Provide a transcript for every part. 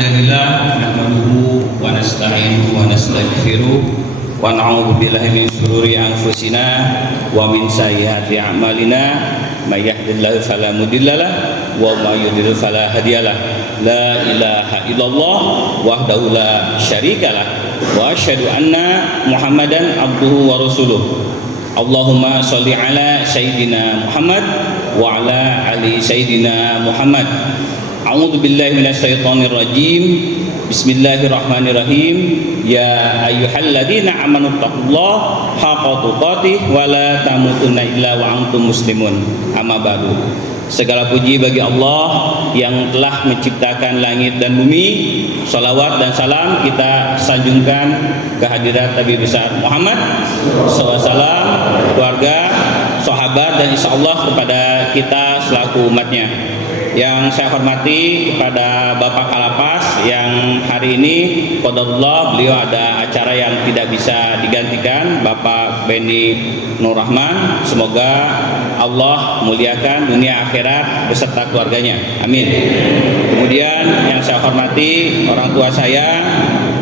Alhamdulillah nahmaduhu wa nasta'inuhu wa nastaghfiruh wa na'udzu billahi min shururi anfusina wa min sayyiati a'malina may yahdihillahu fala mudhillalah wa may yudhlil fala hadiyalah la ilaha illallah wahdahu la syarikalah wa asyhadu anna Muhammadan abduhu wa rasuluh. Allahumma sholli ala sayyidina Muhammad wa ala ali sayyidina Muhammad. A'udzu billahi minasyaitonir rajim. Bismillahirrahmanirrahim. Ya ayyuhalladzina amanu taqullaha haqqa tuqatih wa la tamutunna illa wa antum muslimun. Amma ba'du. Segala puji bagi Allah yang telah menciptakan langit dan bumi. Salawat dan salam kita sanjungkan kehadirat Nabi besar Muhammad SAW, keluarga, sahabat, dan insyaallah kepada kita selaku umatnya. Yang saya hormati kepada Bapak Kalapas yang hari ini qadarullah beliau ada acara yang tidak bisa digantikan, Bapak Benny Nur Rahman. Semoga Allah muliakan dunia akhirat beserta keluarganya, amin. Kemudian yang saya hormati orang tua saya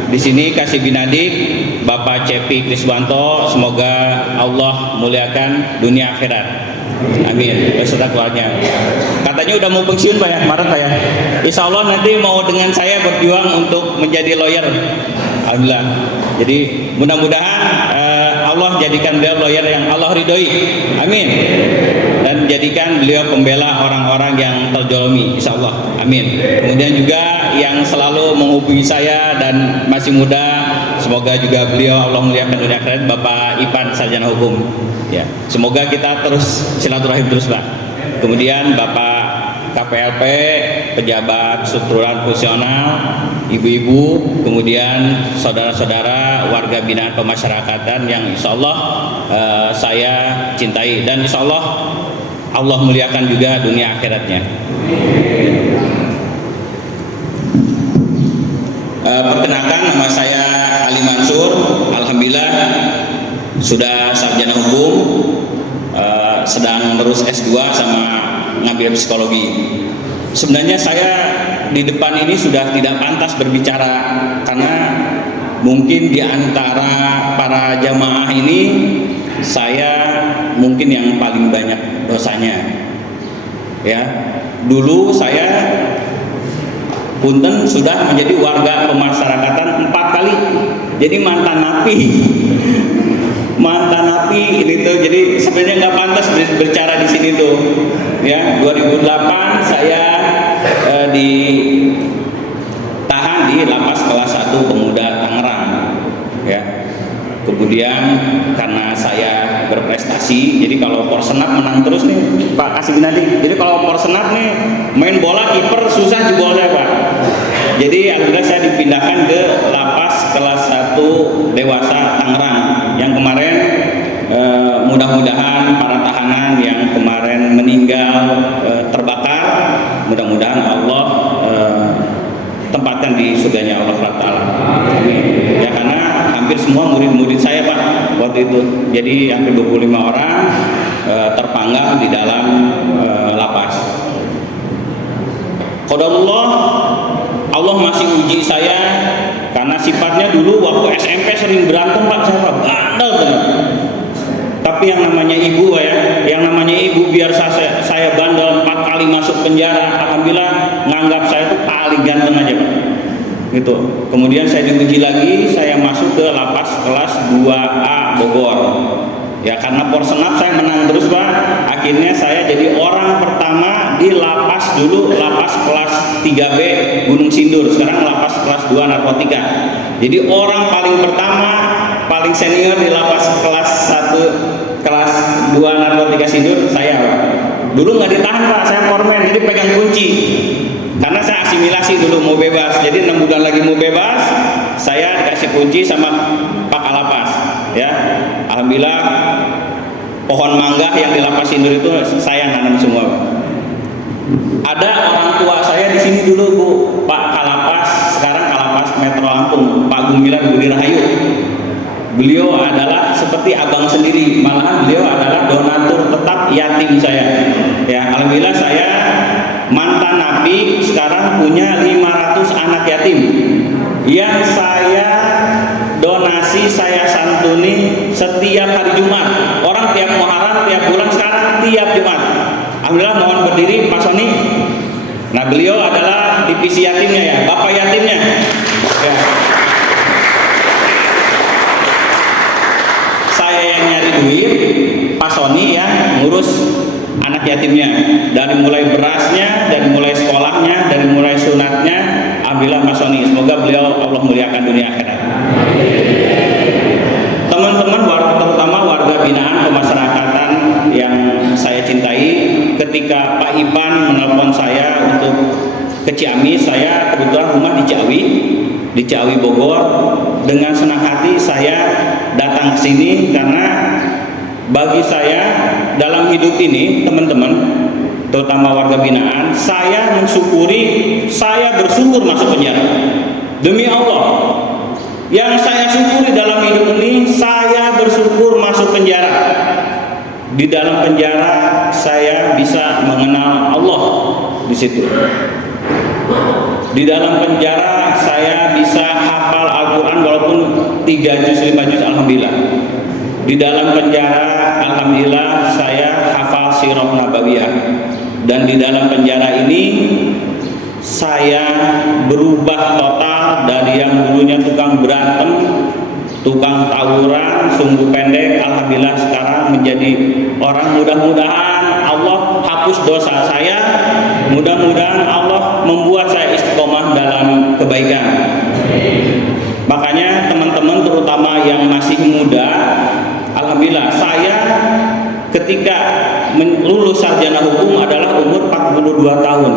di sini kasih binadik Bapak Cepi Kriswanto, semoga Allah muliakan dunia akhirat, amin, beserta keluarganya. Katanya udah mau pensiun Pak ya, Maret Pak ya. Insya Allah nanti mau dengan saya berjuang untuk menjadi lawyer. Alhamdulillah. Jadi mudah-mudahan Allah jadikan beliau lawyer yang Allah ridhoi, amin. Dan jadikan beliau pembela orang-orang yang terzalimi, insya Allah, amin. Kemudian juga yang selalu menghubungi saya dan masih muda, semoga juga beliau Allah muliakan dunia akhirat, Bapak Ipan sarjana hukum. Ya, semoga kita terus silaturahim terus Pak. Kemudian Bapak KPLP, pejabat struktural fungsional, ibu-ibu, kemudian saudara-saudara warga binaan pemasyarakatan yang insya Allah saya cintai, dan insya Allah Allah muliakan juga dunia akhiratnya. Perkenalkan, nama saya Ali Mansur. Alhamdulillah sudah sarjana hukum, sedang terus S2 sama ngambil psikologi. Sebenarnya saya di depan ini sudah tidak pantas berbicara karena mungkin di antara para jamaah ini saya mungkin yang paling banyak dosanya. Ya, dulu saya punten sudah menjadi warga pemasyarakatan 4 kali. Jadi mantan napi ini tuh, jadi sebenarnya nggak pantas berbicara di sini tuh. Ya, 2008 saya ditahan di lapas kelas 1 Pemuda Tangerang. Ya, kemudian karena saya berprestasi, jadi kalau Porsenap menang terus nih Pak, kasih nanti. Jadi kalau Porsenap nih main bola kiper susah jebol saya Pak. Jadi alhamdulillah saya dipindahkan ke lapas kelas 1 dewasa Tangerang yang kemarin mudah-mudahan para tahanan yang kemarin meninggal terbakar, mudah-mudahan Allah tempatkan di surganya Allah Taala. Amin. Ya, karena hampir semua murid-murid saya Pak waktu itu, jadi hampir 25 orang terpanggang di dalam lapas. Qadarullah, Allah masih uji saya karena sifatnya dulu waktu SMP sering berantem Pak, saya Pak bandel banget. Tapi yang namanya ibu ya, yang namanya ibu biar saya bandel 4 kali masuk penjara, alhamdulillah nganggap saya itu paling ganteng aja Pak. Gitu. Kemudian saya diuji lagi, saya masuk ke lapas kelas 2A Bogor. Ya, karena Porsenap saya menang terus Pak. Akhirnya saya jadi orang pertama di lapas, dulu lapas kelas 3B Gunung Sindur, sekarang lapas kelas 2 narkotika. Jadi orang paling pertama, paling senior di lapas kelas 1 kelas 2 narkotika Sindur saya Pak. Dulu nggak ditahan Pak, saya foreman, jadi pegang kunci. Karena saya asimilasi dulu mau bebas, jadi 6 bulan lagi mau bebas, saya dikasih kunci sama Pak Kalapas. Ya, alhamdulillah pohon mangga yang di lapas Sindur itu saya nanam semua. Ada orang tua saya di sini dulu Bu, Pak Kalapas, sekarang Kalapas Metro Lampung, Pak Gumilar Budi Rahayu. Beliau adalah seperti abang sendiri, malahan beliau adalah donatur tetap yatim saya. Ya, alhamdulillah saya mantan napi sekarang punya 500 anak yatim yang saya donasi, saya santuni setiap hari Jumat. Orang tiap Muharram, tiap bulan, sekarang tiap Jumat. Alhamdulillah, mohon berdiri Pak Sony. Nah, beliau adalah divisi yatimnya ya, bapak yatimnya ya. Saya yang nyari duit, Pak Sony yang ngurus anak yatimnya, dari mulai berasnya, dari mulai sekolahnya, dari mulai sunatnya. Alhamdulillah Pak Sony, semoga beliau Allah muliakan dunia akhirat. Teman-teman, terutama warga binaan kemasyarakatan yang saya cintai, ketika Pak Ipan menelpon saya untuk ke Ciamis, saya kebetulan rumah di Ciawi Bogor. Dengan senang hati saya datang ke sini karena bagi saya dalam hidup ini, teman-teman, terutama warga binaan, saya bersyukur masuk penjara. Demi Allah, yang saya syukuri dalam hidup ini, saya bersyukur masuk penjara. Di dalam penjara saya bisa mengenal Allah di situ. Di dalam penjara saya bisa hafal Al-Quran walaupun 3 juz 5 juz, alhamdulillah. Di dalam penjara alhamdulillah saya hafal sirah nabawiyah. Dan di dalam penjara ini saya berubah total dari yang dulunya tukang berantem, tukang tawuran, sumbu pendek, alhamdulillah sekarang menjadi orang. Mudah-mudahan Allah hapus dosa saya, mudah-mudahan Allah membuat saya istiqomah dalam kebaikan. Makanya teman-teman terutama yang masih muda, alhamdulillah saya ketika lulus sarjana hukum adalah umur 42 tahun.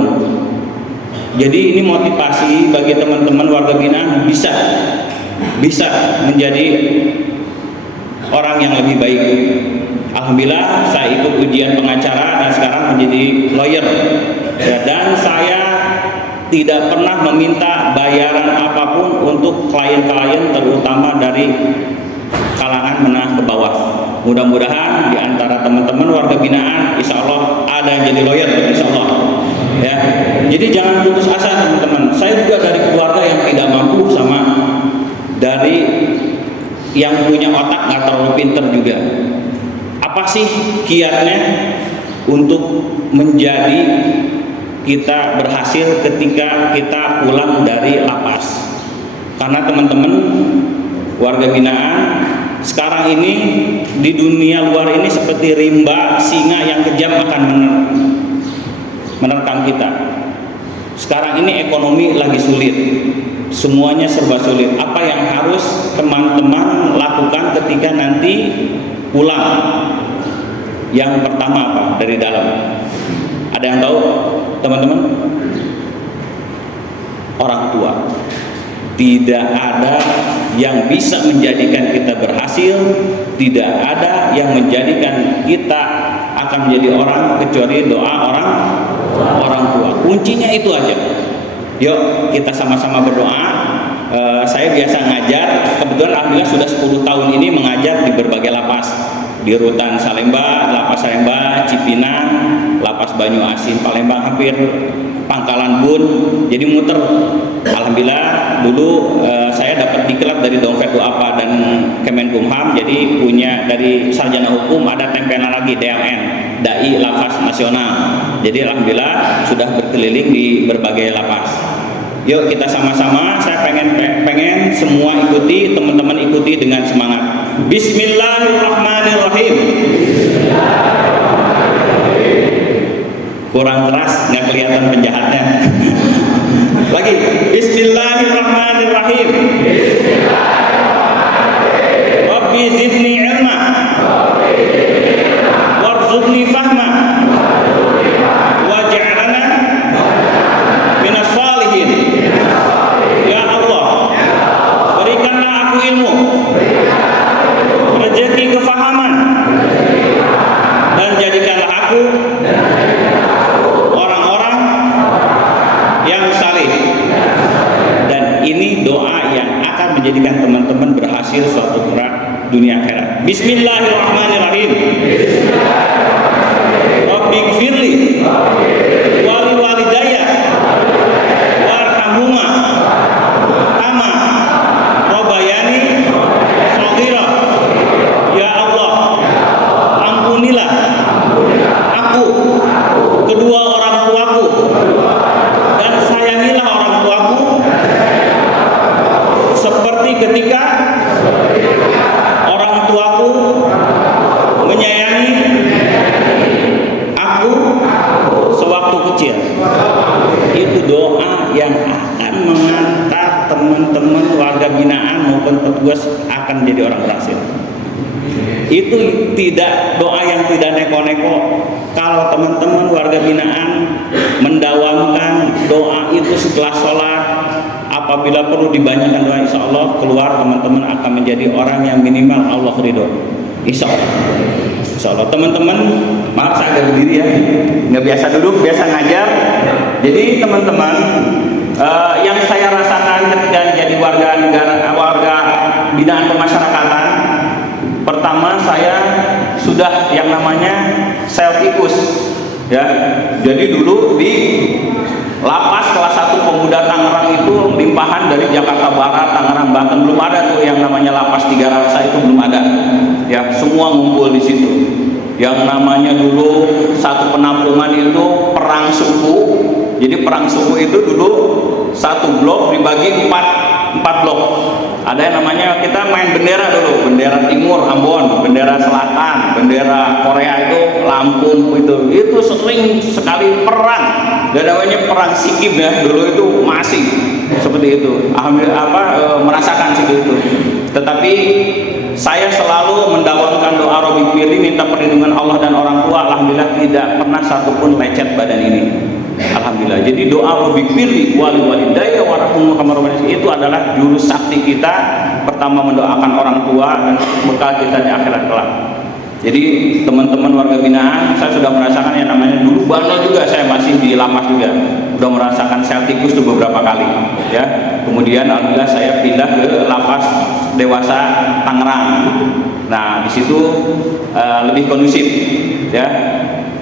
Jadi ini motivasi bagi teman-teman warga binaan bisa menjadi orang yang lebih baik. Alhamdulillah saya ikut ujian pengacara dan sekarang menjadi lawyer ya, dan saya tidak pernah meminta bayaran apapun untuk klien-klien, terutama dari kalangan menengah ke bawah. Mudah-mudahan di antara teman-teman warga binaan insya Allah ada yang jadi lawyer, insya Allah ya. Jadi jangan putus asa teman-teman. Saya juga dari keluarga yang tidak mampu, sama dari yang punya otak nggak terlalu pinter juga. Apa sih kiatnya untuk menjadi kita berhasil ketika kita pulang dari lapas? Karena teman-teman warga binaan sekarang ini di dunia luar ini seperti rimba singa yang kejam akan menerkam kita. Sekarang ini ekonomi lagi sulit, semuanya serba sulit. Apa yang harus teman-teman lakukan ketika nanti pulang? Yang pertama apa? Dari dalam. Ada yang tahu teman-teman? Orang tua. Tidak ada yang bisa menjadikan kita berhasil, tidak ada yang menjadikan kita akan menjadi orang kecuali doa orang tua. Kuncinya itu aja. Yuk kita sama-sama berdoa. Saya biasa ngajar, kebetulan alhamdulillah sudah 10 tahun ini mengajar di berbagai lapas, di Rutan Salemba, Lapas Salemba, Cipinang, Lapas Banyu Asin, Palembang, hampir Pangkalan Bun. Jadi muter. Alhamdulillah dulu saya dapat diklat dari Dompet Duafa dan Kemenkumham, jadi punya dari sarjana hukum ada tempelan lagi DMN, Dai Lapas Nasional. Jadi alhamdulillah sudah berkeliling di berbagai lapas. Yuk kita sama-sama, saya pengen semua ikuti, teman-teman ikuti dengan semangat. Bismillahirrahmanirrahim. Kurang keras, nggak kelihatan penjahatnya. Lagi, Bismillahirrahmanirrahim. Rabbi zidni ilma, warzuqni fahma, waj'alna minas salihin. Ya Allah, berikanlah aku ilmu, rezeki kefahaman, dan jadikanlah aku orang-orang yang saleh. Dan ini doa yang akan menjadikan teman-teman berhasil suatu gerak dunia akhirat. Bismillahirrahmanirrahim. Rabbighfirli wali walidayya warhamhuma teman-teman warga binaan maupun petugas akan menjadi orang berhasil. Itu tidak doa yang tidak neko-neko. Kalau teman-teman warga binaan mendawamkan doa itu setelah sholat, apabila perlu dibanyakan doa, insya Allah keluar teman-teman akan menjadi orang yang minimal Allah ridho. Insya Allah. Insya Allah. Teman-teman, maaf saya agak berdiri ya, nggak biasa duduk, biasa ngajar. Jadi teman-teman, yang saya rasakan ketika jadi warga negara, warga binaan pemasyarakatan, pertama saya sudah yang namanya self-ikus ya. Jadi dulu di lapas kelas 1 Pemuda Tangerang itu limpahan dari Jakarta Barat, Tangerang, Banten, belum ada tuh yang namanya lapas 3 Raksa, itu belum ada ya, semua ngumpul di situ. Yang namanya dulu satu penampungan itu perang suku. Jadi perang suku itu dulu satu blok dibagi 4 blok. Ada yang namanya, kita main bendera dulu, bendera timur Ambon, bendera selatan, bendera Korea itu Lampung, itu sering sekali perang. Dan namanya perang Sikkim ya, dulu itu masih seperti itu. Alhamdulillah merasakan seperti itu. Tetapi saya selalu mendawamkan doa Robbi Firli, minta perlindungan Allah dan orang tua. Alhamdulillah tidak pernah satupun lecet badan ini. Alhamdulillah. Jadi doa Robbi Firli wali walidayya warhamhum kama rabbayani itu adalah jurus sakti kita. Pertama mendoakan orang tua dan bekal kita di akhirat kelak. Jadi teman-teman warga binaan, saya sudah merasakan yang namanya dulu bandel juga, saya masih di lapas juga, sudah merasakan seltikus itu beberapa kali ya. Kemudian alhamdulillah saya pindah ke lapas dewasa Tangerang. Nah di situ lebih kondusif ya.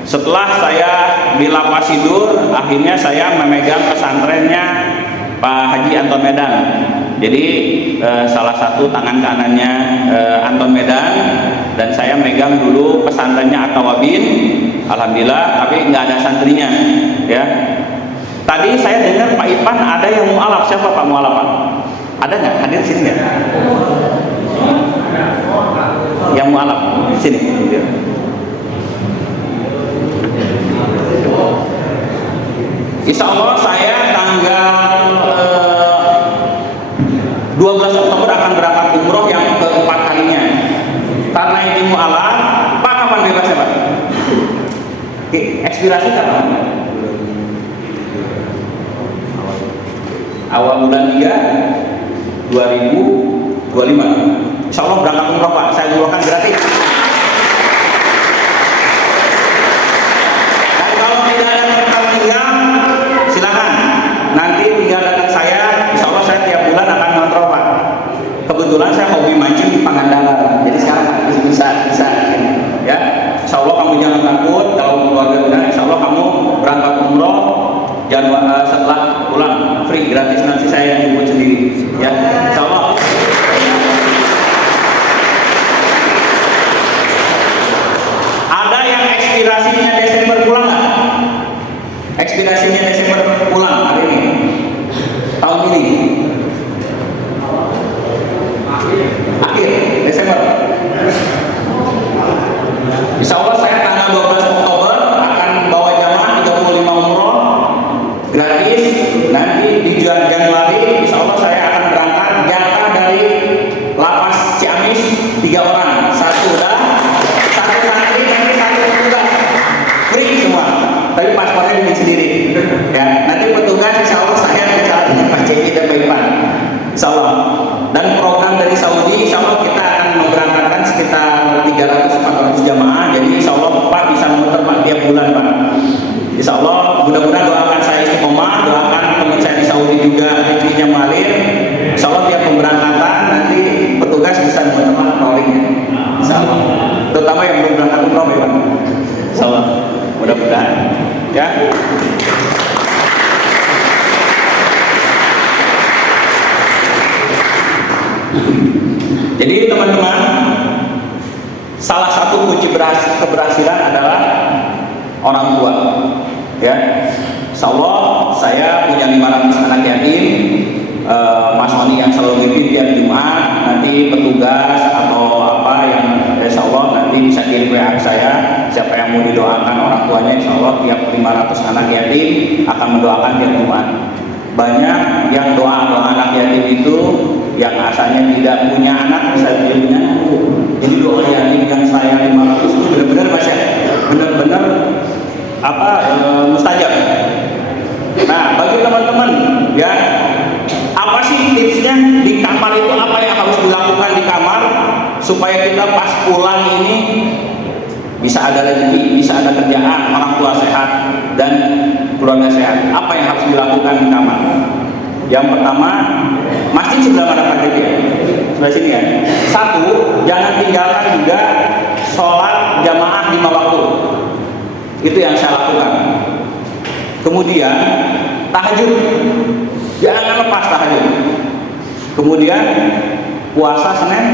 Setelah saya di lapas Sidur, akhirnya saya memegang pesantrennya Pak Haji Anton Medan. Jadi salah satu tangan kanannya Anton Medan, dan saya megang dulu pesantrennya At-Tawabin. Alhamdulillah, tapi nggak ada santrinya ya. Tadi saya dengar Pak Ipan ada yang mualaf. Siapa Pak mualaf Pak? Ada nggak? Hadir sini nggak? Yang mualaf sini. Insya Allah saya tanggal 12 Oktober akan berangkat umroh yang keempat kalinya. Karena ini mualaf, Pak kapan bebasnya Pak? Ekspirasi kapan? Awal bulan 3 2025. Insya Allah berangkat umroh Pak, saya umrohkan gratis. Dan kalau tidak ada yang tinggal, silakan. Nanti tinggal datang saya, insya Allah saya tiap bulan akan ngontrol Pak. Kebetulan saya hobi mancing di Pangandaran, jadi sekarang bisa ya. Insya Allah kamu jangan takut, kalau keluarga benar, insya Allah kamu berangkat umroh setelah pulang free gratis, nanti saya yang jemput sendiri ya. Insya Allah. Ada yang ekspirasinya Desember pulang nggak? Ekspirasinya Desember pulang hari ini, tahun ini akhir Desember. Insya Allah saya tanggal 12 Oktober akan bawa jamaah 35 umroh gratis. Nanti di Januari Insya Allah saya akan berangkat, jatah dari lapas Ciamis 3 orang, satu santri, nanti satu petugas, free semua, tapi paspornya bikin sendiri ya. Nanti petugas insya Allah saya bicara dengan Pak Cepi dan Pak Ipan insya Allah. Dan program dari Saudi insya Allah kita akan memberangkatkan sekitar 300-400 jamaah. Jadi insya Allah Pak bisa muter Pak tiap bulan Pak. Insya Allah mudah-mudahan doakan saya istiqomah, doakan teman saya di Saudi juga rezekinya mengalir. Insya Allah tiap pemberangkatan nanti petugas bisa muter Pak rollingnya insya Allah. Terutama yang belum berangkat umroh ya Pak. Insya Allah mudah-mudahan ya. Jadi teman-teman, salah satu kunci keberhasilan adalah orang tua ya. Insya Allah saya punya 500 anak yatim. Mas Oni yang selalu mimpin tiap Jumat, nanti petugas atau apa yang insya Allah nanti bisa kirim WA ke saya, siapa yang mau didoakan orang tuanya, insya Allah tiap 500 anak yatim akan mendoakan tiap Jumat. Banyak yang doa anak yatim itu misalnya tidak punya anak bisa dia punya anak. Jadi doa yang saya 500 itu benar-benar Mas ya, benar-benar mustajab. Nah, bagi teman-teman ya, apa sih tipsnya di kamar itu, apa yang harus dilakukan di kamar supaya kita pas pulang ini bisa ada rezeki, bisa ada kerjaan, orang tua sehat dan keluarga sehat. Apa yang harus dilakukan di kamar? Yang pertama, masjid sebelah mana Pak Jeki? Sebelah sini ya. Satu, jangan tinggalkan juga sholat jamaah 5 waktu. Itu yang saya lakukan. Kemudian tahajud, jangan lepas tahajud. Kemudian puasa Senin,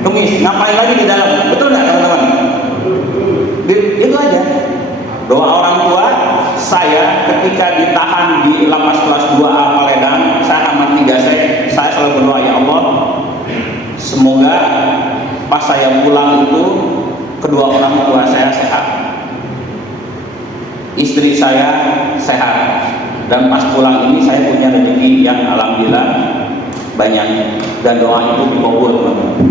Kamis, ngapain lagi di dalam? Betul nggak teman-teman? Itu aja. Doa orang tua. Saya ketika ditahan di lapas kelas 2A Paledang, saya amat 3C, saya selalu berdoa, ya Allah, semoga pas saya pulang itu kedua orang tua saya sehat, istri saya sehat, dan pas pulang ini saya punya rezeki yang alhamdulillah banyak, dan doa itu dikabul teman-teman.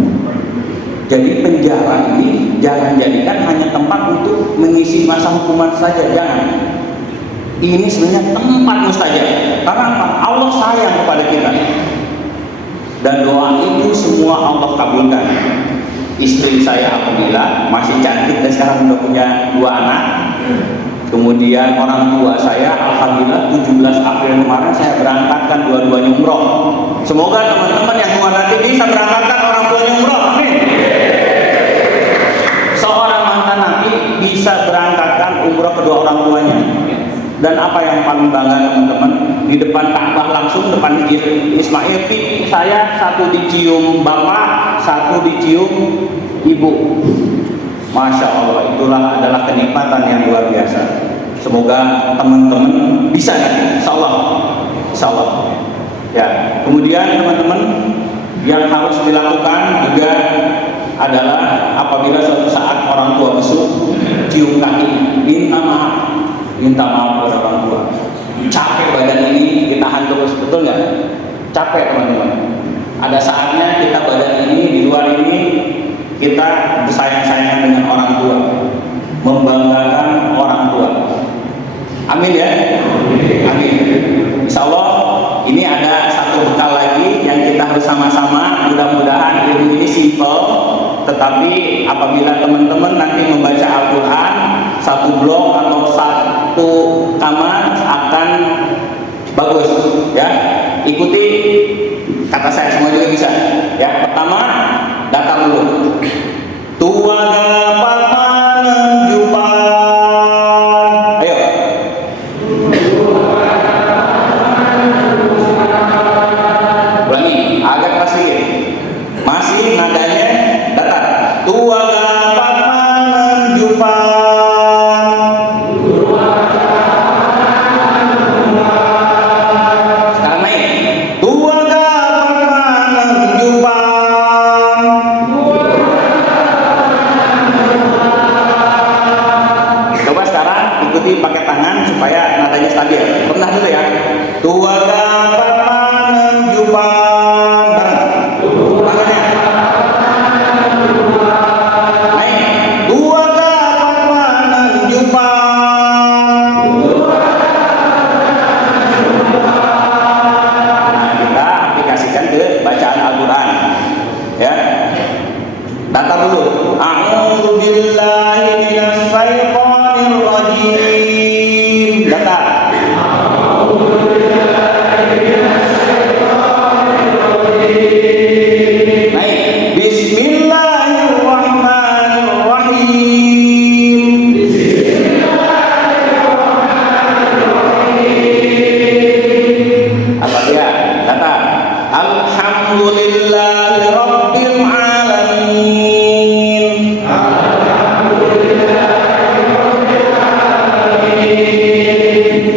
Jadi penjara ini jangan jadikan hanya tempat untuk mengisi masa hukuman saja, jangan. Ini sebenarnya tempat mustajab. Karena apa? Allah sayang kepada kita. Dan doa itu semua Allah kabulkan. Istri saya alhamdulillah masih cantik dan sekarang sudah punya 2 anak. Kemudian orang tua saya alhamdulillah 17 April kemarin saya berangkatkan dua-duanya umroh. Semoga teman-teman yang keluar nanti bisa berangkatkan orang tuanya umroh. Amin. Seorang mantan nabi bisa berangkatkan umroh kedua orang tuanya. Dan apa yang paling bangga teman-teman, di depan Ka'bah langsung depan Ismail, pipi saya satu dicium bapak, satu dicium ibu. Masya Allah, itulah adalah kenikmatan yang luar biasa. Semoga teman-teman bisa nanti, insya Allah. Insya Allah. Ya, kemudian teman-teman yang harus dilakukan juga adalah apabila suatu saat orang tua besuk, cium kaki, minta maaf kepada orang tua. Capek badan ini ditahan terus, betul nggak? Capek teman-teman. Ada saatnya kita badan ini di luar ini kita bersayang-sayangan dengan orang tua, membanggakan orang tua. Amin ya. Amin. Insya Allah ini ada satu bekal lagi yang kita harus sama-sama. Mudah-mudahan ilmu ini simple, tetapi apabila teman-teman nanti membaca Al-Quran satu blok atau satu kamar akan bagus ya. Ikuti kata saya, semua juga bisa ya. Pertama, datang dulu. Tua dapat menunjukkan. Ayo. Ulangi, agak keras sedikit. Masih nadanya datar. Tua dapat menunjukkan. Pakai tangan supaya nadanya stabil. Pernah dulu ya. Tua dapat menunjukkan. Tangannya. Naik. Tua dapat menunjukkan. Nah, kita aplikasikan ke bacaan Al-Quran. Ya. Datar dulu. A'udzu billahi minasy syaithanir rajim. Datar. Naik. Bismillahirrahmanirrahim. Apa dia? Datar. Alhamdulillahirabbil alamin.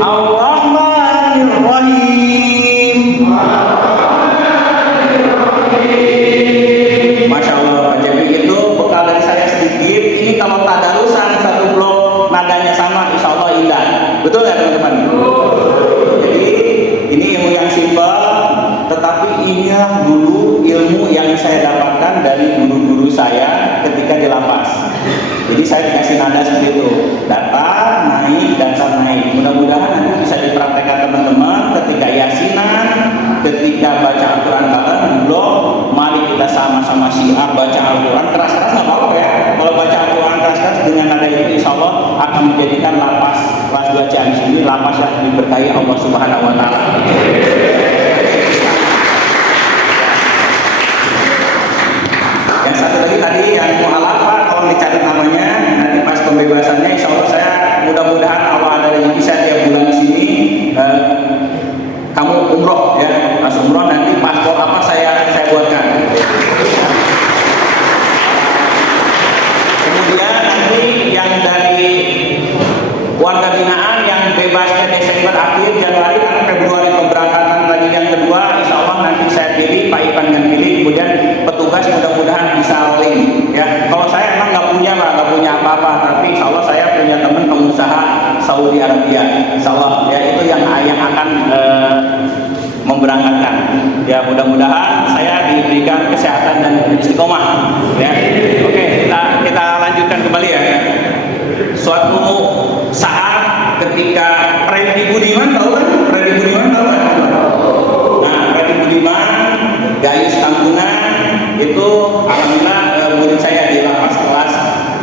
Ar-Rahmanir-Rahim. Masya Allah, Pak Jemi, itu bekal dari saya sedikit. Ini kalau tadarusan satu blok nadanya sama, insya Allah indah. Betul nggak teman-teman? Jadi ini ilmu yang simpel, tetapi inilah dulu ilmu yang saya ketika di lapas. Jadi saya dikasih nada seperti itu, datar naik. Mudah-mudahan nanti bisa dipraktekkan teman-teman ketika yasinan, ketika baca Al-Quran bareng di blog. Mari kita sama-sama syiar baca Al-Quran keras-keras, nggak apa-apa ya. Kalau baca Al-Quran keras-keras dengan nada itu, insya Allah akan menjadikan lapas kelas 2 Ciamis ini lapas yang diberkahi Allah Subhanahu Wa Taala. Yang satu lagi tadi yang mu'alafah, kalau dicari namanya nanti pas pembebasannya, insya Allah saya mudah-mudahan Allah ada rezeki saya tiap bulan di sini. Kamu umroh ya, pas umroh nanti paspor apa saya buatkan. Kemudian nanti yang dari warga binaan yang bebasnya Desember akhir Januari karena Februari pemberangkatan lagi yang kedua, insya Allah nanti saya pilih, Pak Ipan yang pilih, kemudian petugas mudah-mudahan bisa rolling ya. Kalau saya emang nggak punya apa-apa, tapi insya Allah saya punya teman pengusaha Saudi Arabia, insya Allah ya, itu yang akan memberangkatkan ya. Mudah-mudahan saya diberikan kesehatan dan istiqomah ya. Oke, kita lanjutkan kembali ya. Suatu saat ketika Freddy Budiman, tahu kan? Nah, Freddy Budiman, Gayus Tambunan itu alhamdulillah murid saya di lapas kelas.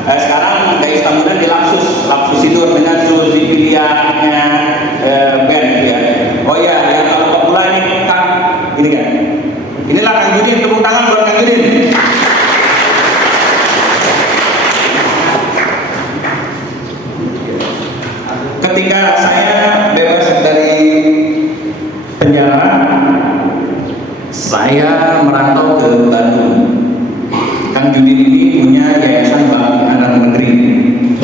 Sekarang Gayus Tambunan di Lapsus Sidur dengan Zulzifilianya band ya. Oh iya, yang kalau pemula ini Kang, ini kan. Inilah Kang Judin, tepuk tangan buat Kang Judin. Ketika saya bebas dari penjara, saya merantau ke Bandung. Kang Judin ini punya yayasan Bakti Anak Negeri.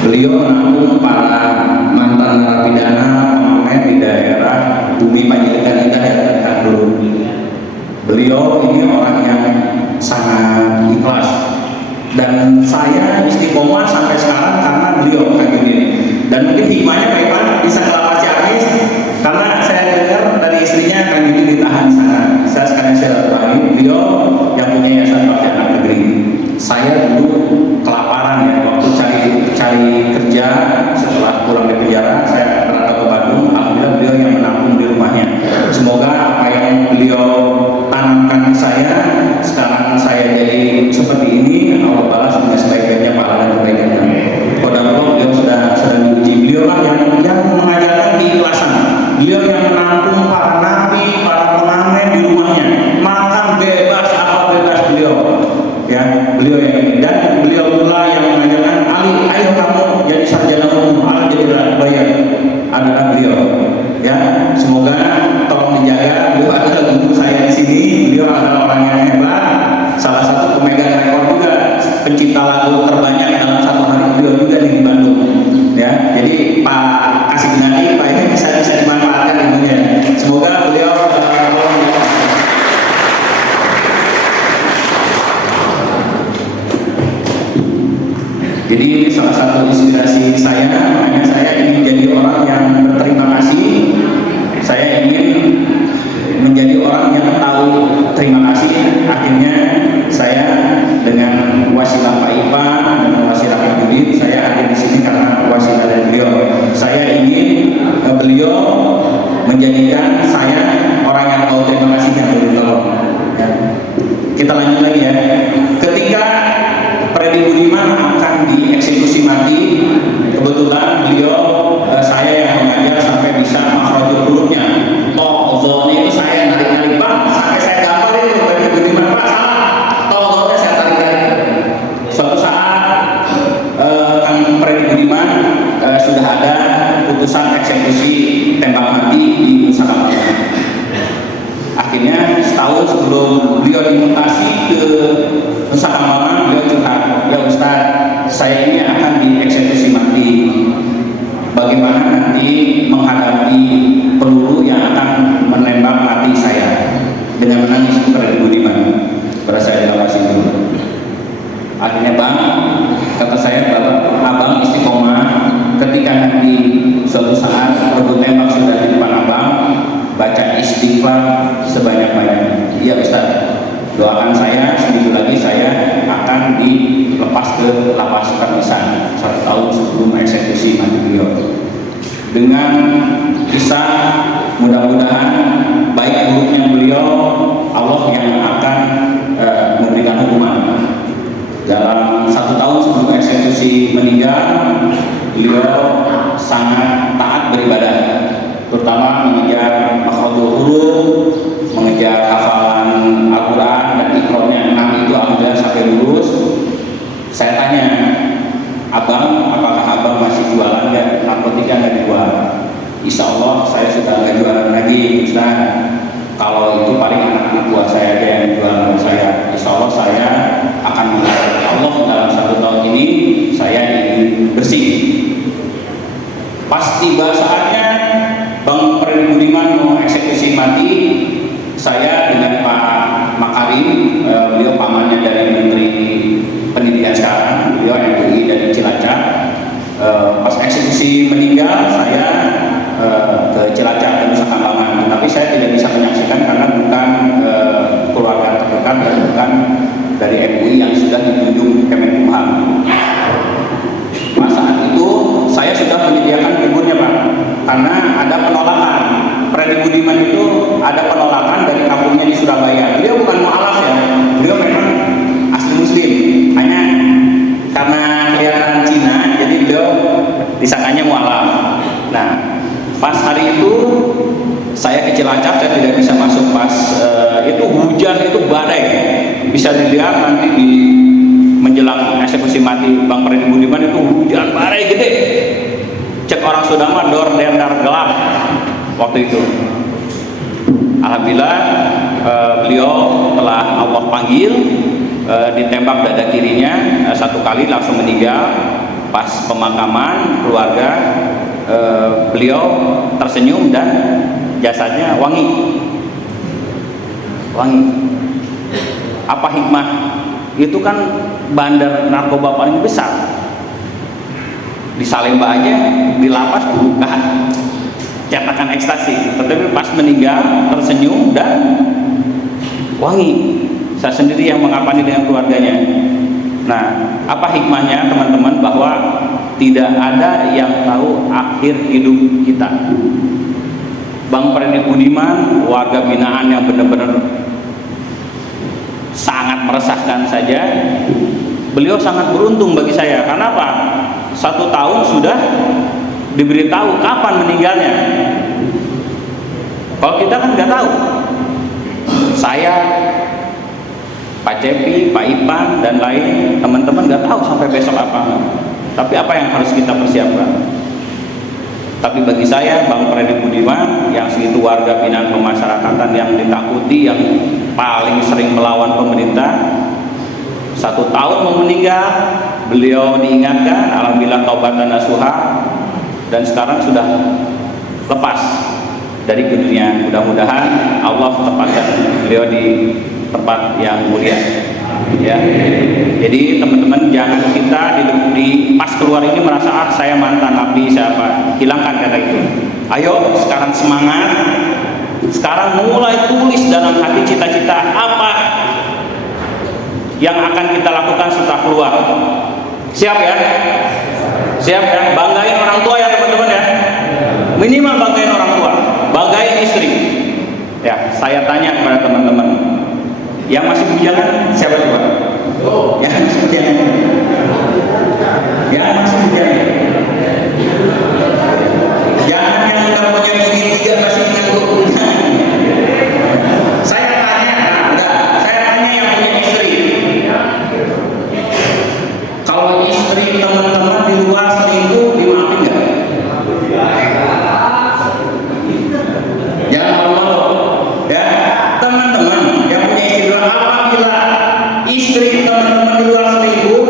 Beliau menampung para mantan narapidana pengamen di daerah Bumi Panjaitan Indah yang dulu. Beliau ini orang yang sangat ikhlas dan saya istiqomah sampai sekarang karena beliau, Kang Judin. Dan mungkin hikmahnya Pak Ipan bisa ke lapas Ciamis karena saya dengar dari istrinya Kang Judin ditahan di sana. Saya sekalian silaturahmi, beliau yang punya yayasan Bakti Anak Negeri. Saya dulu kelaparan ya, waktu cari kerja setelah pulang dari penjara, saya merantau ke Bandung. Alhamdulillah beliau yang menampung di rumahnya. Semoga apa yang beliau tanamkan di saya, sekarang saya jadi seperti ini, Allah balas dengan sebaik-baiknya pahala dan kebaikannya. Qadarullah, beliau sudah diuji. Beliau lah yang mengajarkan keikhlasan. Beliau yang menampung para nabi, para pengamen di rumahnya. Makan bebas, apa bebas beliau. Ya, beliau yang ini, dan beliau pula yang mengajarkan Ali, ayo kamu jadi sarjana umum, Ali jadi bayar, adalah beliau. Ya, semoga tolong dijaga. Beliau adalah guru saya di sini. Beliau adalah orang yang hebat, salah satu pemegang rekor juga pencipta lagu terbanyak dalam satu hari, beliau juga di Bandung. Ya, jadi Pak Kasih Ginadi, Pak ini bisa dimanfaatkan ilmunya. Semoga beliau jadi ini salah satu inspirasi saya, makanya saya ingin jadi orang yang berterima kasih. Saya ingin menjadi orang yang tahu terima kasih. Akhirnya saya dengan wasilah Pak Ipan dan wasilah Pak Judin, saya hadir di sini karena wasilah dari beliau. Saya ingin beliau menjadikan saya orang yang tahu terima kasih yang bertolong. Ya. Kita lanjut lagi ya. Ketika Freddy Budiman akan dieksekusi mati, kebetulan beliau saya yang mengajar sampai bisa makhrajul hurufnya. Tolongnya itu saya narik-narik Bang, sampai saya gambar itu Freddy Budiman, Pak salah. Tolongnya saya tarik-tarik. Suatu saat Kang Freddy Budiman sudah ada putusan eksekusi tembak mati di Nusa Kambangan. Akhirnya setahun sebelum beliau dimutasi ke Nusa Kambangan, beliau curhat, ya Ustaz, saya ini akan dieksekusi mati. Bagaimana nanti menghadapi peluru yang akan menembak mati saya? Dengan menangis Freddy Budiman, berasa di lapas itu. Akhirnya Bang, kata saya, Abang istiqomah. Ketika nanti suatu saat peluru tembak sudah di depan Abang, baca istighfar sebanyak-banyaknya. Iya Ustaz, doakan saya, seminggu lagi saya akan akan dilepas ke lapas Sukamiskin 1 tahun sebelum eksekusi mati beliau. Dengan kisah mudah-mudahan baik buruknya beliau Allah yang akan memberikan hukuman. Dalam 1 tahun sebelum eksekusi meninggal, beliau sangat taat beribadah, terutama mengejar makhrajul huruf, mengejar hafalan Al-Quran dan iqronya 6 itu alhamdulillah sampai lulus. Saya tanya, abang, apakah abang masih jualan nggak? Narkotika nggak dijual? Insya Allah saya sudah nggak jualan lagi, Ustaz. Kalau itu paling anak-anak buah saya aja yang jualan saya. Insya Allah saya akan mengharap Allah dalam 1 tahun ini saya ingin bersih. Pas tiba saatnya Bang Freddy Budiman mau eksekusi mati, saya dengan Pak Makarim, beliau pamannya dari Menteri Pendidikan sekarang, beliau MUI dari Cilacap. Pas eksekusi meninggal, saya ke Cilacap dan Nusa Kambangan, tapi saya tidak bisa menyaksikan karena bukan keluarga terdekat dan bukan dari MUI yang sudah ditunjuk Kemenkumham. Pas saat itu saya sudah menyediakan kuburnya, Pak, karena ada penolakan. Freddy Budiman itu ada penolakan dari kampungnya di Surabaya. Beliau bukan mu'alaf ya, beliau memang asli muslim, hanya karena kelihatan Cina jadi beliau disangkanya mu'alaf. Nah, pas hari itu saya ke Cilacap, saya tidak bisa masuk pas itu hujan, itu badai, bisa dilihat nanti di menjelang eksekusi mati Bang Freddy Budiman itu hujan badai gede. Cek orang sudah mah dor dendar gelap waktu itu. Alhamdulillah beliau telah Allah panggil, ditembak dada kirinya 1 kali langsung meninggal. Pas pemakaman keluarga, beliau tersenyum dan jasadnya wangi. Apa hikmah? Itu kan bandar narkoba paling besar di Salemba aja, di lapas bukan cetakan ekstasi, tetapi pas meninggal tersenyum dan wangi. Saya sendiri yang mengapani dengan keluarganya. Nah, apa hikmahnya teman-teman? Bahwa tidak ada yang tahu akhir hidup kita. Bang Freddy Budiman, warga binaan yang benar-benar sangat meresahkan saja. Beliau sangat beruntung bagi saya. Karena apa? 1 tahun sudah diberitahu kapan meninggalnya. Kalau kita kan nggak tahu. Saya, Pak Cepi, Pak Ipan dan lain teman-teman nggak tahu sampai besok apa. Tapi apa yang harus kita persiapkan? Tapi bagi saya, Bang Freddy Budiman yang segitu warga binaan pemasyarakatan yang ditakuti, yang paling sering melawan pemerintah, 1 tahun mau meninggal, beliau diingatkan, alhamdulillah taubat dan nasuha, dan sekarang sudah lepas dari dunia. Mudah-mudahan Allah tempatkan beliau di tempat yang mulia. Ya, jadi teman-teman jangan kita di pas keluar ini merasa saya mantan napi siapa, hilangkan kata itu. Ayo sekarang semangat, sekarang mulai tulis dalam hati cita-cita apa yang akan kita lakukan setelah keluar. Siap ya? Siap ya? Banggain orang tua ya teman-teman ya, minimal banggain orang tua, banggain istri ya. Saya tanya kepada teman-teman yang masih bujangan, siapa coba? Yang masih bujangan? Yang masih bujangan? Jangan yang udah punya gigi 3 masih nganggur bujangan. Saya tanya, saya tanya yang punya istri. Kalau istri teman-teman di luar selingkuh, dimaafin nggak? Jangan malu-malu ya teman-teman yang punya istri. Apabila istri teman-teman di luar selingkuh,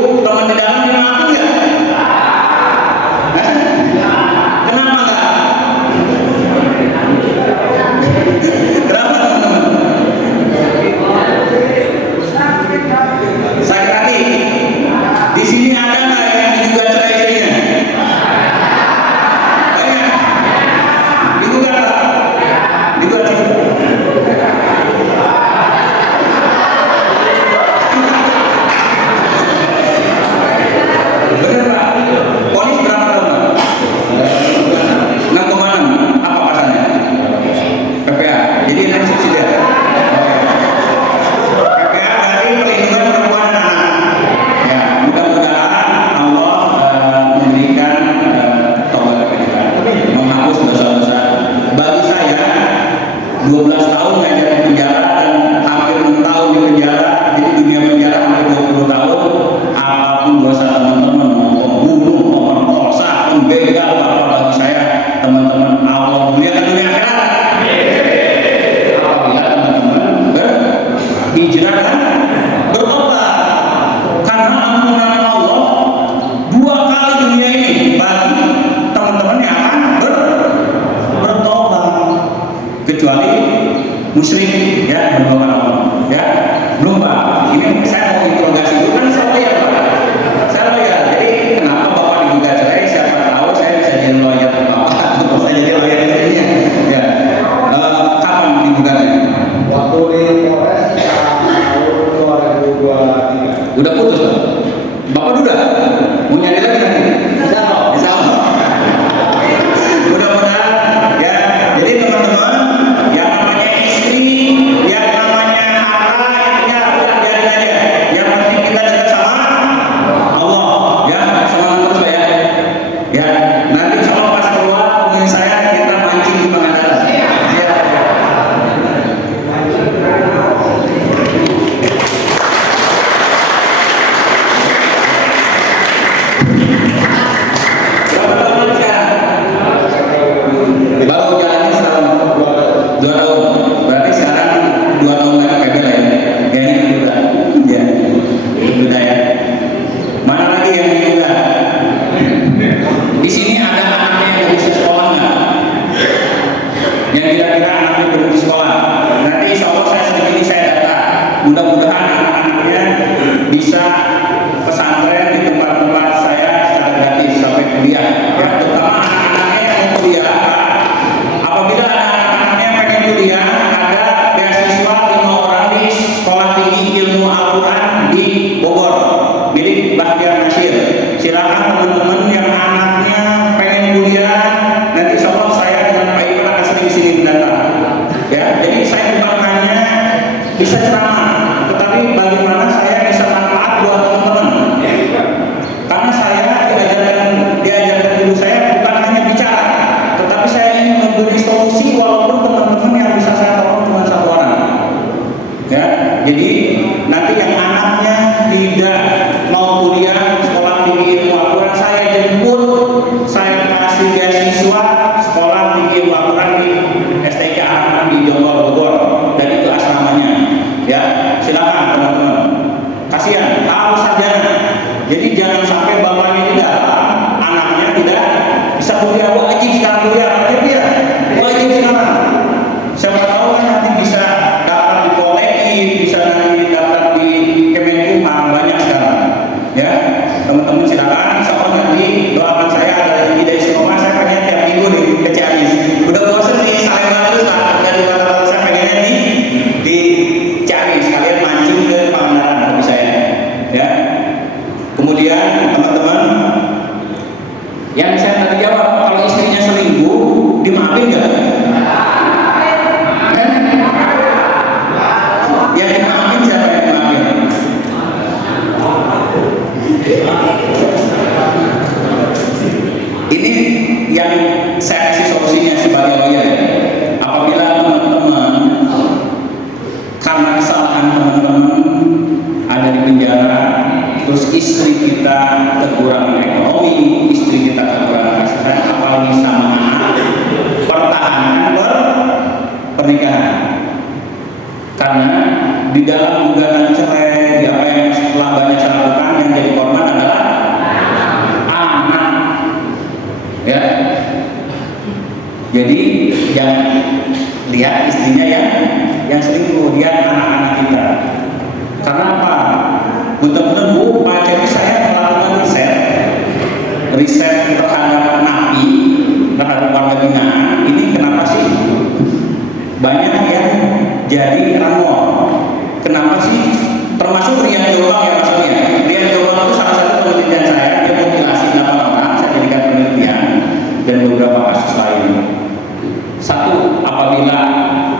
hijrah dan bertobat. Karena ampunan Allah 2 kali dunia ini bagi teman-teman yang akan bertobat, kecuali musyrik ya, mendoakan Allah ya. Belum Pak, ini saya mau interogasi dulu kan saya Pak. Saya lawyer, jadi kenapa Bapak digugat cerai? Siapa tahu saya bisa jadi lawyer Bapak, atau saya jadi lawyer ini ya. Kapan digugatnya? Waktu di Polres tahun 2023. Udah putus Pak? Bapak udah? Mau nyari lagi nanti? Insya Allah. Mudah-mudahan ya. Jadi teman-teman, yang namanya istri, yang namanya harta, ya udah biarin aja. Yang penting kita dekat sama Allah ya. Semangat terus Pak ya. Ya, nanti insya Allah pas keluar hubungi saya, kita mancing di Pangandaran ya. Baru jalannya selama 2 tahun. Berarti sekarang 2 tahun lagi gagal ya. Ya ini udah. Ya. Udah ya. Mana lagi yang juga? Di sini ada anaknya yang bisa sekolah nggak? Yang kira-kira anaknya belum di sekolah. Nanti insya Allah saya data. Mudah-mudahan anak-anaknya bisa pesantren di tempat-tempat saya secara gratis sampai kuliah. Ya, terutama anak-anaknya yang mau kuliah. Apabila ada anak-anaknya yang pengen kuliah, ada beasiswa 5 orang di Sekolah Tinggi Ilmu Al-Quran di Bogor, milik Bahtiar Nasir. Silakan teman-teman yang anaknya pengen kuliah, nanti insya Allah saya dengan Pak Iwan akan sering di sini mendatang. Ya, jadi saya bukan hanya bisa ceramah, tetapi bagaimana saya bisa manfaat buat teman-teman. Karena saya diajarkan guru saya bukan hanya bicara, tetapi saya ingin memberi solusi walaupun teman-teman yang bisa saya tolong cuma 1 orang. Ya, jadi nanti yang anaknya tidak mau kuliah Sekolah Tinggi Ilmu Al-Quran, saya jemput, saya kasih beasiswa Sekolah Tinggi Ilmu Al-Quran di STK Ahmad di Jonggol Bogor, dan itu asramanya. Ya, silakan teman-teman. Kasihan, tahu sarjana. Jadi jangan sampai bapaknya tidak, anaknya tidak bisa kuliah. Wajib sekarang kuliah, wajib sekarang. Siapa tahu kan nanti bisa daftar di Poleki, bisa nanti daftar di Kemenkumham, banyak sekarang. Ya, teman-teman silakan. Insya Allah nanti doakan saya ada ide istiqomah. Saya pengen tiap minggu nih ke Ciamis. Udah bosan nih Salemba terus Pak, dari kata-kata saya pengennya di Ciamis, kalian mancing ke Pangandaran tapi saya. Ya. Kemudian teman-teman, yang saya tadi jawab, kalau istrinya selingkuh, dimaafin nggak? Yang dimaafin siapa yang dimaafin? Ini yang saya kasih solusinya sebagai lawyer. Apabila teman-teman karena kesalahan teman-teman ada di penjara, terus istri kita kekurangan ekonomi, istri kita kekurangan kesehatan, apalagi sama anak, pertahankan pernikahan. Karena di dalam gugatan cerai, di apa yang setelah banyak saya lakukan, yang jadi korban adalah anak. Ya, jadi jangan lihat istrinya yang selingkuh, lihat anak-anak kita. Karena apa? Betul-betul Bu, Pak Cek, saya melakukan riset terhadap napi, terhadap warga binaan. Ini kenapa sih banyak yang jadi ranmor? Kenapa sih? Termasuk Rian Jombang ya maksudnya. Rian Jombang itu salah satu penelitian saya. Dia kompilasi 8 orang, saya jadikan penelitian dan beberapa kasus lain. Satu, apabila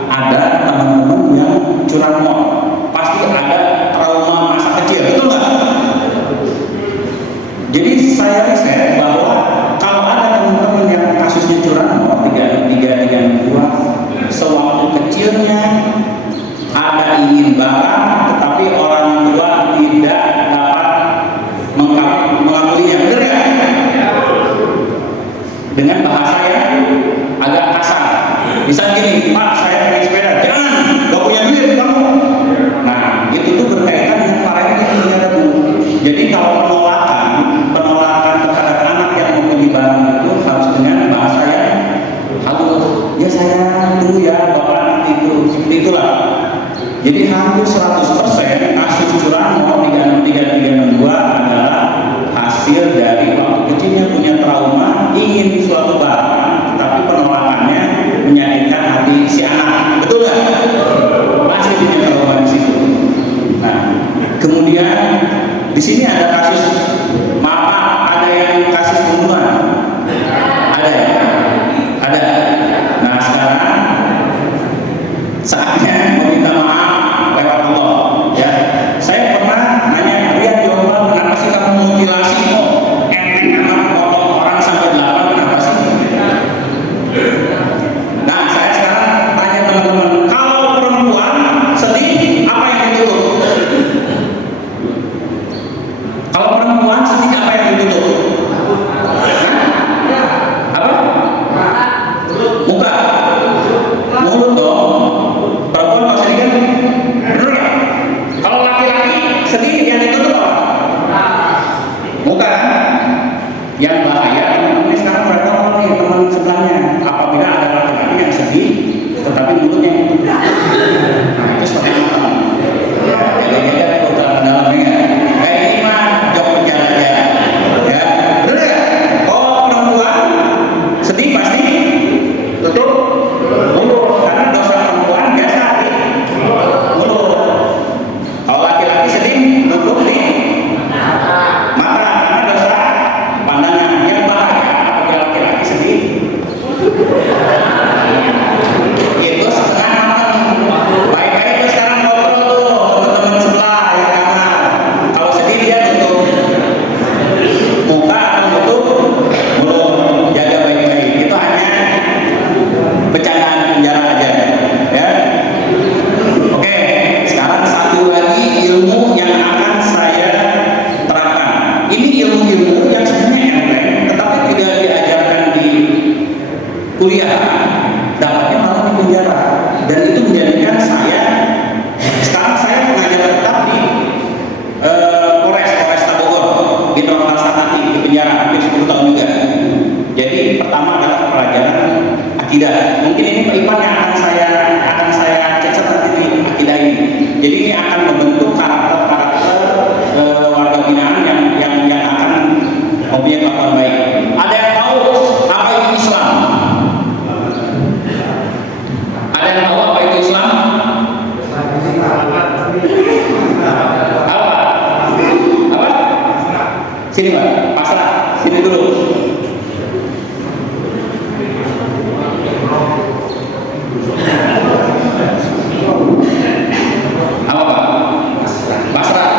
ada teman-teman yang curanmor, pasti ada trauma masa kecil, betul nggak? Jadi saya riset bahwa kalau ada teman-teman yang kasusnya curanmor 3 sewaktu kecilnya ada ingin barang, tetapi orang tua tidak dapat mengakuinya, benar ya? Dengan bahasa yang agak kasar. Bisa gini, Pak, saya pengen sepeda. Jangan, gak punya duit kamu. Nah, hampir 100% kasus Curanmor 363362 adalah hasil dari waktu kecilnya punya trauma ingin suatu barang, tapi penolakannya menyakitkan hati si anak. Betul nggak? Pasti punya trauma di situ. Nah, kemudian di sini ada kasus, maaf, ada yang kasus pembunuhan. Ada ya? Ada. Nah, sekarang saatnya meminta maaf lewat Allah. Ya, saya pernah nanya, lihat ya Allah, kenapa sih kamu mutilasi kok enteng amat potong orang sampai 8, kenapa sih? Nah, saya sekarang tanya teman-teman, kalau perempuan sedih, apa yang ditutup? Kalau perempuan sedih, apa yang ditutup? Apa? Muka. Mulut dong. Perempuan kalau sedih kan, bener nggak? Kalau laki-laki sedih, yang ditutup apa? Muka kan? Yang bahaya teman-teman sekarang mereka nih teman sebelahnya. Apabila ada laki-laki yang sedih, tetapi mulutnya yang ditutup. Nah, itu seperti apa? Ya, jaga-jaga kalau dalam dalamnya. Kayak ini mah jok penjara aja. Ya, bener nggak? Kalau perempuan sedih pasti tutup mulut, karena dosa perempuan biasa di mulut. Kalau laki-laki sedih tutup di mata, karena dosa pandangan. Yang bahaya apabila laki-laki sedih itu setengah matang. Baik-baik tuh sekarang ngobrol tuh teman-teman sebelah yang kamar. Kalau sedih dia tutup muka atau tutup mulut, jaga baik-baik. Itu hanya bercandaan penjara aja, ya. Oke, sekarang satu lagi ilmu yang akan saya terapkan. Ini ilmu-ilmu yang sebenarnya enteng, tetapi tidak diajarkan di kuliah, dapatnya malah di penjara. Dan itu menjadikan saya sekarang saya mengajar tetap di Polresta Bogor, di Terminal Sarnati, di penjara hampir 10 tahun juga. Jadi pertama adalah pelajaran akidah. Mungkin ini Pak Ipan yang akan saya cacat nanti di akidah ini. Jadi ini akan membentuk karakter warga binaan yang akan mempunyai kelakuan baik. Ada yang tahu apa itu Islam? Ada yang tahu apa itu Islam? Apa? Apa? Sini Pak, pasrah. Sini dulu. Apa Pak? Pasrah.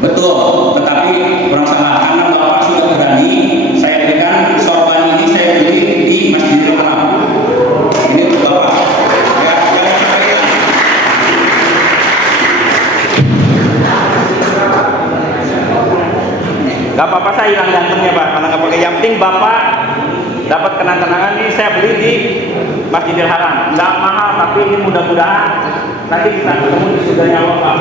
Betul, tetapi kurang sama karena Bapak sudah berani. Saya berikan sorban ini, saya beli di Masjidil Haram. Ini untuk Bapak. Ya, jangan sampai hilang. Gak apa-apa saya hilang gantengnya Pak, karena nggak pakai. Yang penting Bapak dapat kenang-kenangan ini. Saya beli di Masjidil Haram. Nggak mahal, tapi ini mudah-mudahan nanti kita ketemu di surganya Allah Pak.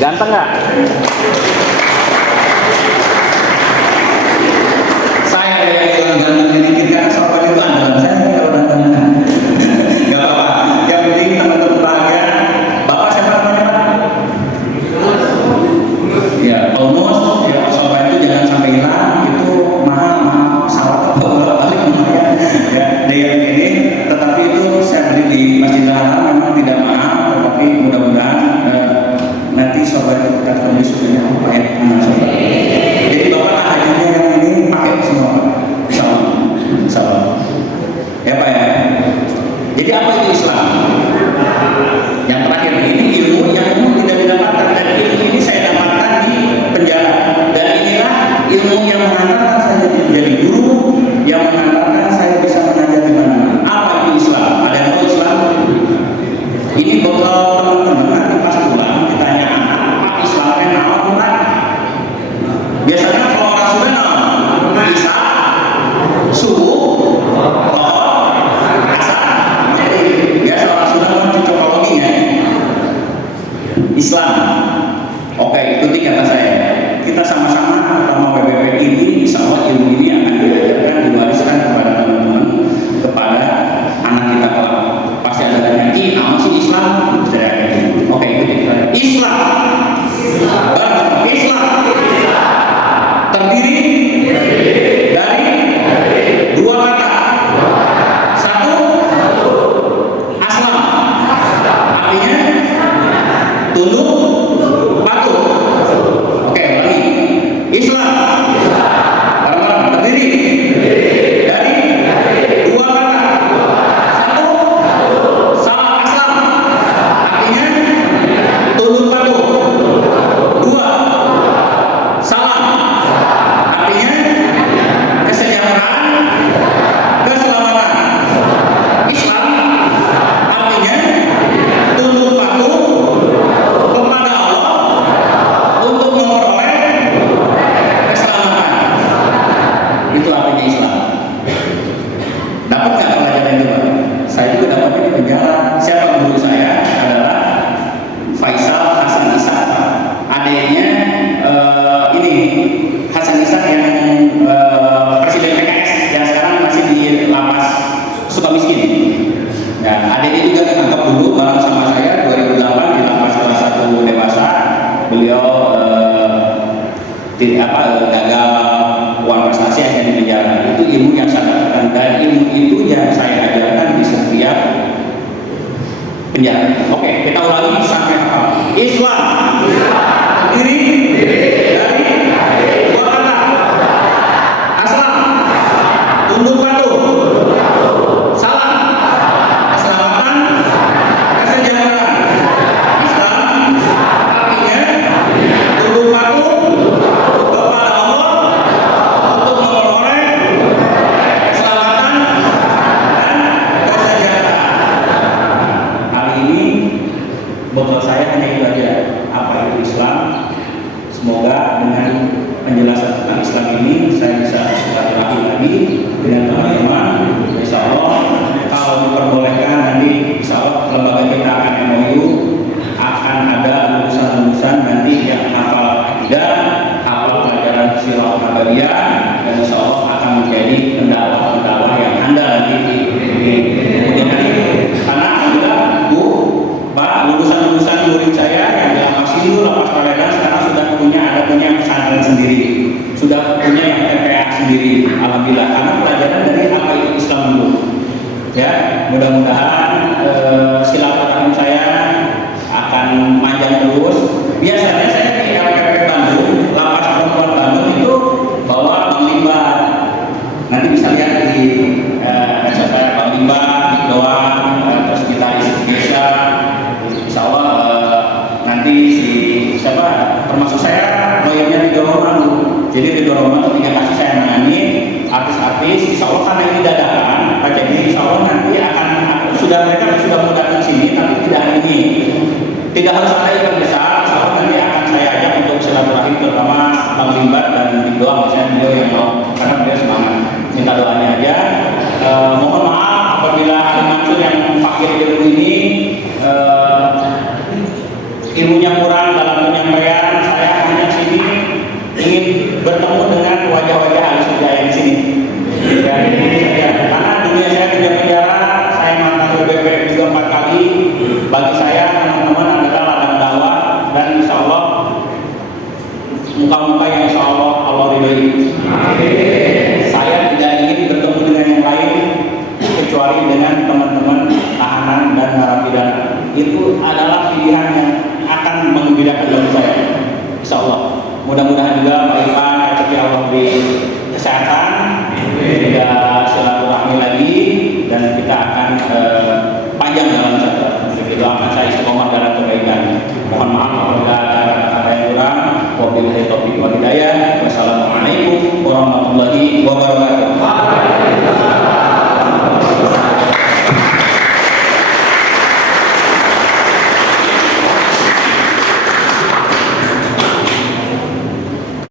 Ganteng nggak? Saya yang bilang ganteng dikit karena sorban itu andalan saya kalau ganteng. Nggak apa-apa. Yang penting teman-teman bahagia. Bapak siapa namanya Pak? Ya, almost. Ya, sorban itu jangan sampai hilang. Itu mahal pesawat atau balik lumayan. Ya, yang ini. Tetapi itu saya beli di Masjidil Haram, memang tidak mahal, tetapi mudah-mudahan nanti sorban itu kita ketemu sebenarnya apa ya? Jadi Bapak hajinya yang ini pakai semua, sama, ya Pak ya. Jadi apa itu Islam? Yang terakhir ini ilmu yang tidak didapatkan, dan ilmu ini saya dapatkan di penjara. Dan inilah ilmu yang mengantarkan saya menjadi guru, yang mengantarkan saya bisa mengajar Saya juga dapatnya di penjara. Siapa guru saya? Adalah Faisal Hasan Ishak. Adanya ini Hasan Ishak yang presiden PKS yang sekarang masih di lapas Sukamiskin. Ya, adanya juga ketangkap dulu bareng sama saya 2008 di lapas kelas 1 dewasa. Beliau gagal uang prestasi akhirnya di penjara. Itu ilmu yang sangat keren, dan ilmu itu yang saya ajarkan di setiap penjara. Oke, kita ulangi sampai apa? Islam terdiri dari dua kata. Aslam, tunduk patuh. Salam, keselamatan, kesejahteraan. Islam artinya tunduk patuh kepada Allah untuk memperoleh keselamatan dan kesejahteraan. Hari ini bekal saya hanya itu aja. Apa itu Islam? Semoga dengan penjelasan tentang Islam ini saya bisa silaturahmi lagi dengan teman-teman. Insya Allah kalau diperbolehkan nanti Insya Allah lembaga kita akan MOU, akan ada lulusan-lulusan nanti yang hafal akidah, hafal pelajaran sirah nabawiyah, dan Insya Allah akan menjadi pendakwah yang handal nanti di kemudian hari. Karena alhamdulillah Bu, Pak, lulusan-lulusan murid saya yang di lapas itu, lapas Paredan sekarang sudah punya pesantren sendiri, sudah punya yang TPA sendiri. Alhamdulillah, karena pelajaran dari apa itu Islam dulu. Ya, mudah-mudahan silaturahmi saya akan panjang terus. Biasanya saya di LPP Bandung, lapas perempuan Bandung itu bawa Bang Limbat. Nanti bisa lihat di saya Bang Limbat, doang, terus kita isi desa. Insya Allah nanti siapa termasuk saya lawyernya Ridho Roman. Jadi Ridho Roman itu 3 kasus saya nangani artis-artis. Insya Allah karena ini dadakan, jadi Insya Allah nanti mereka sudah mau datang sini, tapi tidak hari ini. Tidak harus ada event besar. Insya Allah nanti akan saya ajak untuk silaturahmi, terutama Bang Limbat dan Ridho, misalnya beliau yang mau, karena beliau semangat. Minta doanya aja. Mohon maaf apabila ada maksud yang fakir ilmu ini ilmunya kurang dalam penyampaian. Saya hanya sini ingin bertemu dengan wajah-wajah ahli surga di sini. Dan ini saja. Karena dunia saya kerja penjara, saya mantan BPP juga 4 kali. Bagi saya teman-teman adalah ladang dakwah, dan Insya Allah muka-muka yang Insya Allah ridhoi. Saya tidak ingin bertemu dengan yang lain kecuali dengan teman-teman tahanan dan narapidana. Itu adalah pilihan yang akan menggembirakan dalam saya. Insya Allah. Mudah-mudahan juga Pak Ivan rezeki Allah beri kesehatan, juga silaturahmi lagi, dan kita akan panjang dalam satu. Doakan saya istiqomah dalam kebaikan. Mohon maaf apabila ada kata-kata yang kurang. Wabillahi taufiq wal hidayah. Wassalamualaikum warahmatullahi